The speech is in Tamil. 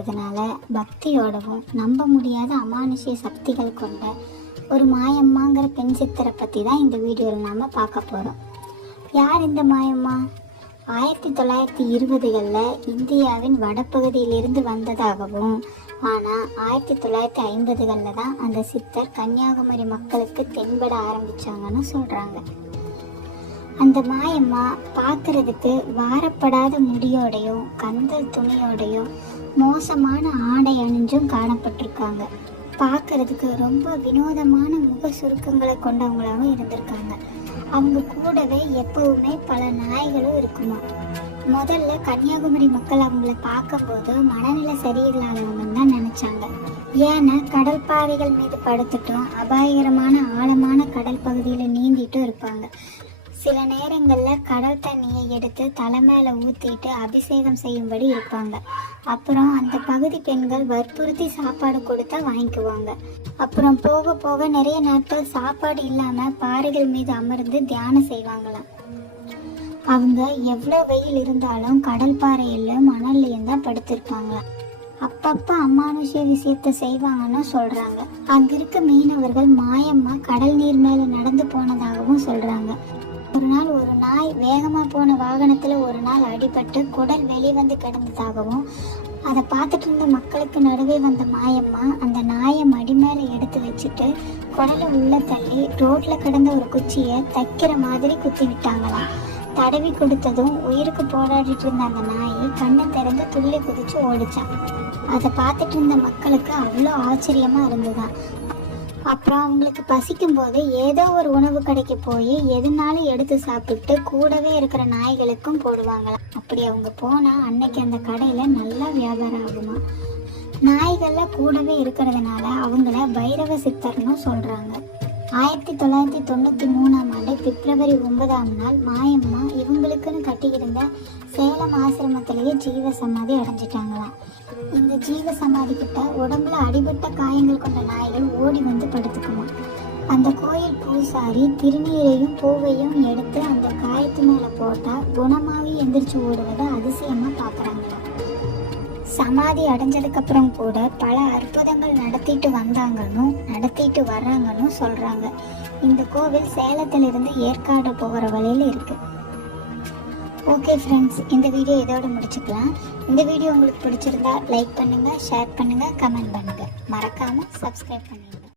இருக்கிறதுனால பக்தியோடவும் நம்ப முடியாத அமானுஷ்ய சக்திகள் கொண்ட ஒரு மாயம்மாங்கிற பெண் சித்தரை பற்றி தான் இந்த வீடியோவில் நாம் பார்க்க போகிறோம். யார் இந்த மாயம்மா? 1920களில் இந்தியாவின் வடப்பகுதியிலிருந்து வந்ததாகவும், ஆனால் 1950களில் தான் அந்த சித்தர் கன்னியாகுமரி மக்களுக்கு தென்பட ஆரம்பித்தாங்கன்னு சொல்கிறாங்க. அந்த மாயம்மா பார்க்கறதுக்கு வாரப்படாத முடியோடையும் கந்தல் துணியோடையும் மோசமான ஆடை அணிஞ்சும் காணப்பட்டிருக்காங்க. பார்க்கறதுக்கு ரொம்ப வினோதமான முக சுருக்கங்களை கொண்டவங்களாகவும் இருந்திருக்காங்க. அவங்க கூடவே எப்பவுமே பல நாய்களும் இருக்குமா. முதல்ல கன்னியாகுமரி மக்கள் அவங்கள பார்க்கும்போது மனநிலை சரியில்லாதவங்கன்னு தான் நினைச்சாங்க. ஏன்னா கடல் பாறைகள் மீது படுத்துட்டும் அபாயகரமான ஆழமான கடல் பகுதியில் நீந்திட்டும் இருப்பாங்க. சில நேரங்களில் கடல் தண்ணியை எடுத்து தலை மேலே ஊற்றிட்டு அபிஷேகம் செய்யும்படி இருப்பாங்க. அப்புறம் அந்த பகுதி பெண்கள் வற்புறுத்தி சாப்பாடு கொடுத்தா வாங்கிக்குவாங்க. அப்புறம் போக போக நிறைய நாட்கள் சாப்பாடு இல்லாமல் பாறைகள் மீது அமர்ந்து தியானம் செய்வாங்களாம். அவங்க எவ்வளோ வெயில் இருந்தாலும் கடல் பாறையிலும் மணல்லையும் தான் படுத்திருப்பாங்களாம். அப்பப்போ அமானுஷ்ய விஷயத்த செய்வாங்கன்னு சொல்கிறாங்க. அங்கே இருக்க மீனவர்கள் மாயம்மா கடல் நீர் மேலே நடந்து போனதாகவும் சொல்கிறாங்க. ஒரு நாய் வேகமாக போன வாகனத்தில் ஒரு நாள் அடிபட்டு குடல் வெளிவந்து கிடந்ததாகவும், அதை பார்த்துட்டு இருந்த மக்களுக்கு நடுவே வந்த மாயம்மா அந்த நாயை மடி மேலே எடுத்து வச்சுட்டு குடலை உள்ள தள்ளி ரோட்டில் கிடந்த ஒரு குச்சியை தைக்கிற மாதிரி குத்தி விட்டாங்களாம். தடவி கொடுத்ததும் உயிருக்கு போராடிட்டு இருந்த அந்த நாயை கண்ணை திறந்து துள்ளி குதிச்சு ஓடிச்சான். அதை பார்த்துட்டு இருந்த மக்களுக்கு அவ்வளோ ஆச்சரியமாக இருந்ததுதான். அப்புறம் அவங்களுக்கு பசிக்கும் போது ஏதோ ஒரு உணவு கடைக்கு போய் எதுனாலும் எடுத்து சாப்பிட்டு கூடவே இருக்கிற நாய்களுக்கும் போடுவாங்களாம். அப்படி அவங்க போனால் அன்னைக்கு அந்த கடையில் நல்லா வியாபாரம் ஆகுமா. நாய்களில் கூடவே இருக்கிறதுனால அவங்கள பைரவ சித்தர்னு சொல்கிறாங்க. 1993 பிப்ரவரி 9 மாயம்மா இவங்களுக்குன்னு கட்டியிருந்த சேலம் ஆசிரமத்திலேயே ஜீவ சமாதி அடைஞ்சிட்டாங்களாம். இந்த ஜீவ சமாதி கிட்ட உடம்புல அடிபட்ட காயங்கள் கொண்ட நாய்கள் ஓடி வந்து படுத்துக்குமா. அந்த கோயில் பூசாரி திருநீரையும் பூவையும் எடுத்து அந்த காயத்து மேலே போட்டால் குணமாகி எந்திரிச்சு ஓடுவதை அதிசயமாக பார்க்குறாங்களாம். சமாதி அடைஞ்சதுக்கப்புறம் கூட பல அற்புதங்கள் நடத்திட்டு வர்றாங்கன்னு சொல்கிறாங்க. இந்த கோவில் சேலத்திலிருந்து ஏற்காடு போகிற வழியில் இருக்குது. ஓகே ஃப்ரெண்ட்ஸ், இந்த வீடியோ இதோட முடிச்சுக்கலாம். இந்த வீடியோ உங்களுக்கு பிடிச்சிருந்தா லைக் பண்ணுங்கள், ஷேர் பண்ணுங்கள், கமெண்ட் பண்ணுங்கள். மறக்காமல் சப்ஸ்கிரைப் பண்ணுங்கள்.